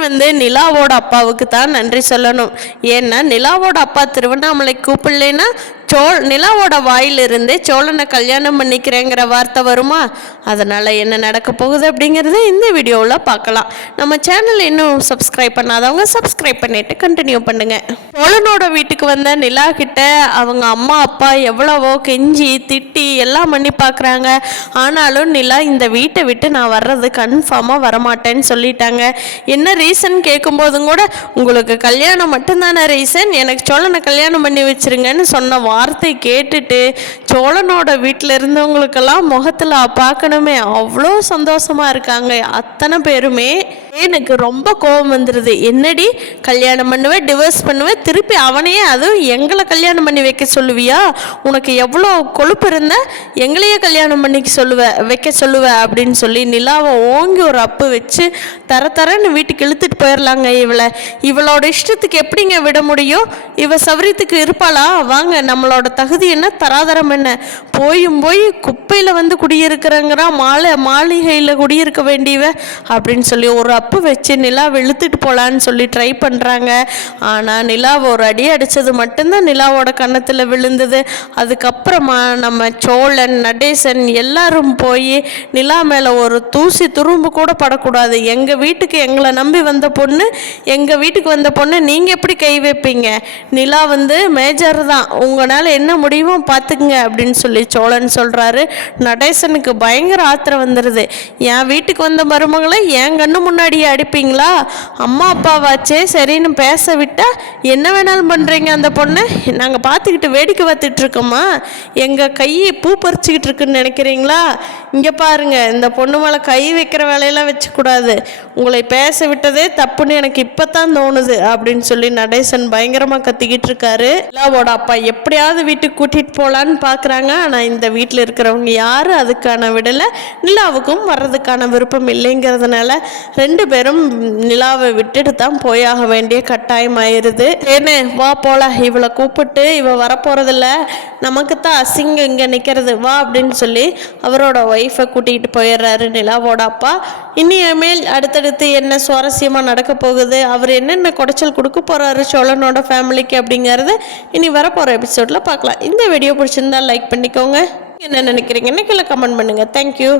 நடேசன் நிலாவோட அப்பாவுக்கு தான் நன்றி சொல்லணும். ஏன்னா நிலாவோட அப்பா திருவண்ணாமலை கூப்பிடலைன்னா நிலாவோட வாயிலிருந்தே சோழனை கல்யாணம் பண்ணிக்கிறேங்கிற வார்த்தை வருமா? அதனால் என்ன நடக்க போகுது அப்படிங்கிறத இந்த வீடியோவில் பார்க்கலாம். நம்ம சேனல் இன்னும் சப்ஸ்கிரைப் பண்ணாதவங்க சப்ஸ்கிரைப் பண்ணிவிட்டு கண்டினியூ பண்ணுங்கள். சோழனோட வீட்டுக்கு வந்த நிலா கிட்ட அவங்க அம்மா அப்பா எவ்வளவோ கெஞ்சி திட்டி எல்லாம் பண்ணி பார்க்குறாங்க. ஆனாலும் நிலா இந்த வீட்டை விட்டு நான் வர்றது கன்ஃபார்மாக வரமாட்டேன்னு சொல்லிட்டாங்க. என்ன ரீசன் கேட்கும்போதும் கூட உங்களுக்கு கல்யாணம் மட்டும்தானே ரீசன், எனக்கு சோழனை கல்யாணம் பண்ணி வச்சிருங்கன்னு சொன்ன வார்த்தை கேட்டுட்டு சோழனோட வீட்டில் இருந்தவங்களுக்கெல்லாம் முகத்தில் பார்க்கணுமே அவ்வளோ சந்தோஷமாக இருக்காங்க. அத்தனை பேருமே எனக்கு ரொம்ப கோபம் வந்துடுது. என்னடி கல்யாணம் பண்ணுவேன் டிவோர்ஸ் பண்ணுவேன் திருப்பி அவனையே அதுவும் எங்களை கல்யாணம் பண்ணி வைக்க சொல்லுவியா? உனக்கு எவ்வளோ கொழுப்பு இருந்த எங்களையே கல்யாணம் பண்ணி வைக்க சொல்லுவ அப்படின்னு சொல்லி நிலாவை ஓங்கி ஒரு அப்பு வச்சு தரன்னு வீட்டுக்கு இழுத்துட்டு போயிடலாங்க. இவளோட இஷ்டத்துக்கு எப்படிங்க விட முடியும்? இவ சௌரியத்துக்கு இருப்பாளா? வாங்க, நம்மளோட தகுதி என்ன, தராதரம் என்ன? போய் குப்பையில் குடியிருக்கிறங்கிற மாளிகையில் குடியிருக்க வேண்டியவ அப்படின்னு சொல்லி ஒரு அப்பு வச்சு நிலா வெளுத்துட்டு போகலான்னு சொல்லி ட்ரை பண்ணுறாங்க. ஆனால் நிலாவை ஒரு அடி அடித்தது மட்டும்தான் நிலாவோட கன்னத்தில் விழுந்தது. அதுக்கப்புறமா நம்ம சோழன் நடேசன் எல்லாரும் போய் நிலா மேலே ஒரு தூசி துரும்பு கூட படக்கூடாது, எங்கள் வீட்டுக்கு எங்களை நம்பி வந்த பொண்ணு, எங்கள் வீட்டுக்கு வந்த பொண்ணு நீங்கள் எப்படி கை வைப்பீங்க? நிலா மேஜர் தான், உங்களால் என்ன முடியுமோ பார்த்துக்குங்க அப்படின்னு சொல்லி சோழன் சொல்கிறாரு. நடேசனுக்கு பயங்கர ஆத்திரம் வந்துடுது. என் வீட்டுக்கு வந்த மருமகளை என் கண்ணு முன்னாடியே அடிப்பீங்களா? அம்மா அப்பாவாச்சே சரின்னு பேச விட்டால் என்ன வேணாலும் பண்ணுறீங்க. அந்த பொண்ணை நாங்கள் பார்த்துக்கிட்டு வேடிக்கை பார்த்துட்டு இருக்கோமா? எங்கள் கையை பூ பறிச்சுக்கிட்டு இருக்குன்னு நினைக்கிறீங்களா? இங்கே பாருங்கள், இந்த பொண்ணு மேலே கை வைக்கிற வேலையெல்லாம் வச்சுக்கூடாது, உங்களை பேச விட்டதே தப்புன்னு எனக்கு இப்போ தான் தோணுது அப்படின்னு சொல்லி நடேசன் பயங்கரமாக கத்திக்கிட்டு இருக்காரு. நிலாவோட அப்பா எப்படியாவது வீட்டுக்கு கூட்டிகிட்டு போகலான்னு பார்க்குறாங்க. ஆனால் இந்த வீட்டில் இருக்கிறவங்க யாரும் அதுக்கான விடலை, நிலாவுக்கும் வர்றதுக்கான விருப்பம் இல்லைங்கிறதுனால ரெண்டு பேரும் நிலாவை விட்டுட்டு தான் போயாக வேண்டிய கட்டாயம் ஆயிடுது. ஏன்னு வா போல, இவளை கூப்பிட்டு இவ வரப்போகிறதில்ல, நமக்கு தான் அசிங்கம் இங்கே நிற்கிறது, வா அப்படின்னு சொல்லி அவரோட ஒய்ஃபை கூட்டிகிட்டு போயிடுறாரு நிலாவோட அப்பா. இனிமேல் அடுத்தடுத்து என்ன சுவாரஸ்யமாக நடக்க போகுது, அவர் என்னென்ன குடைச்சல் கொடுக்க போகிறாரு சோழனோட ஃபேமிலிக்கு அப்படிங்கிறது இனி வரப்போகிற எபிசோடில் பார்க்கலாம். இந்த வீடியோ பிடிச்சிருந்தா லைக் பண்ணிக்கோங்க. என்ன நினைக்கிறீங்கன்னு கீழே கமெண்ட் பண்ணுங்கள். தேங்க்யூ.